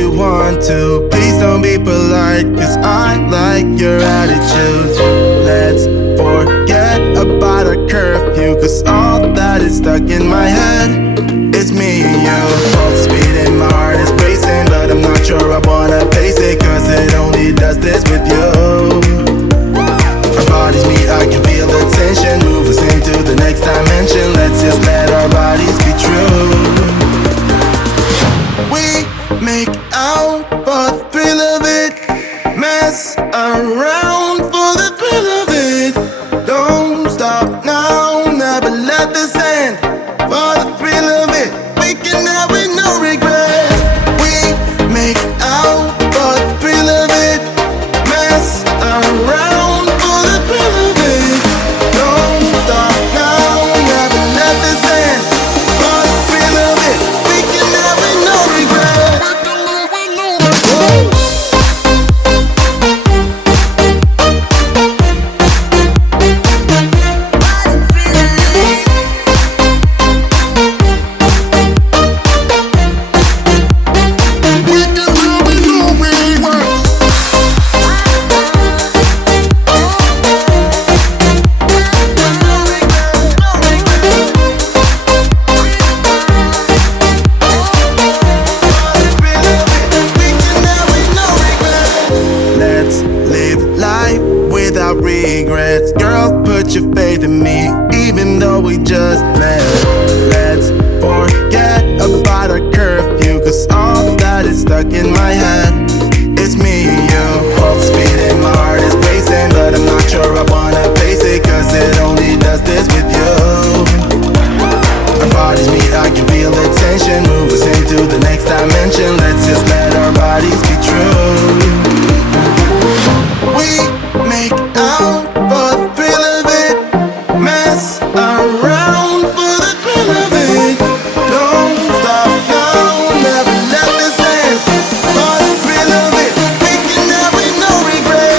you want to. Please don't be polite, cause I like your attitude. Let's forget about a curfew, cause all that is stuck in my head is me and you. Full speed and my heart is racing, but I'm not sure I wanna pace it, cause it only does this with you. Our bodies meet, I can feel the tension. Move us into the next dimension. Let's just let our bodies be true. We make out for the thrill of it, mess around for the thrill of it. Don't stop now, never let this end. For the thrill of it, we can have it, no regret. We make out for the thrill of it, mess around for the thrill of it. Don't stop now, never let this end. For the thrill of it, we can have it, no regret. Regrets, girl, put your faith in me, even though we just met. Let's forget about our curfew, cause all that is stuck in my head is me and you. Full speed and my heart is racing, but I'm not sure I wanna pace it, cause it only does this with you. Our bodies meet, I can feel the tension. Move us into the next dimension. Let's just let our bodies be true. We make out for the thrill of it, mess around for the thrill of it. Don't stop now, never let this end. For the thrill of it, we can have it, no regret.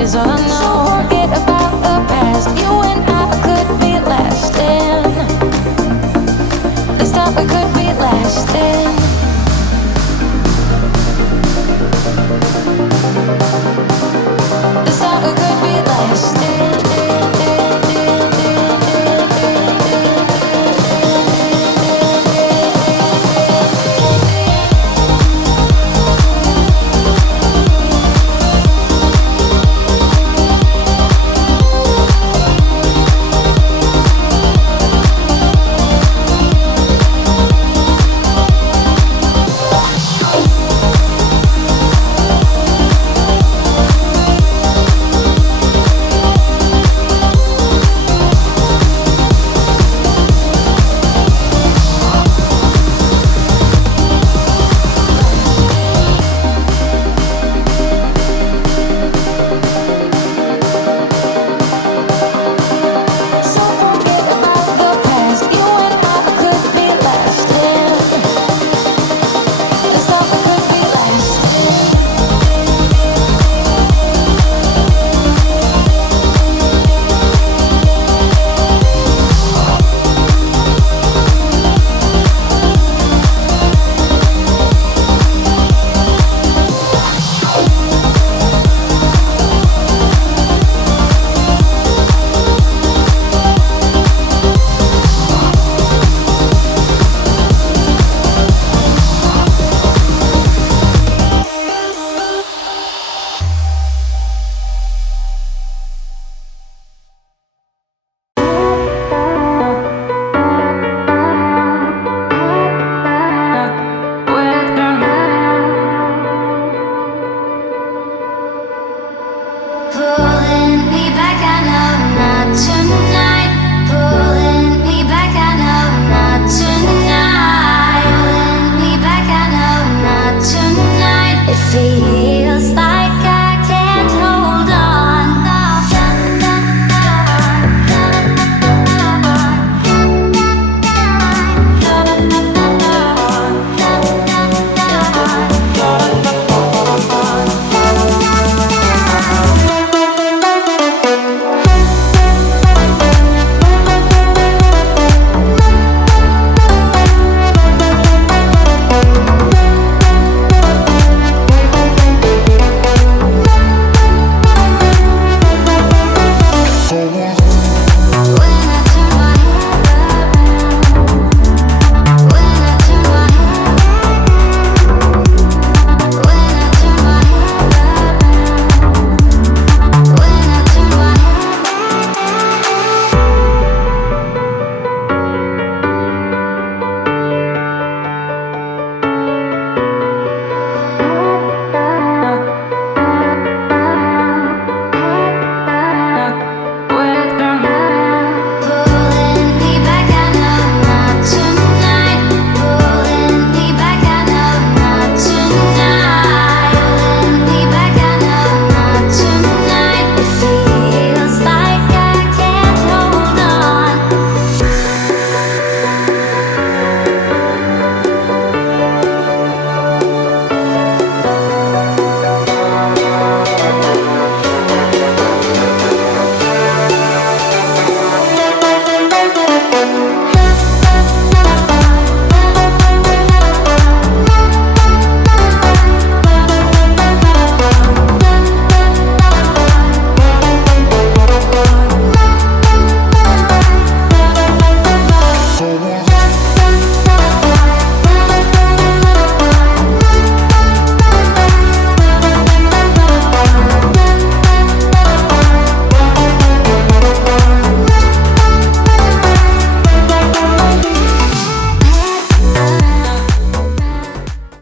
Is all I know.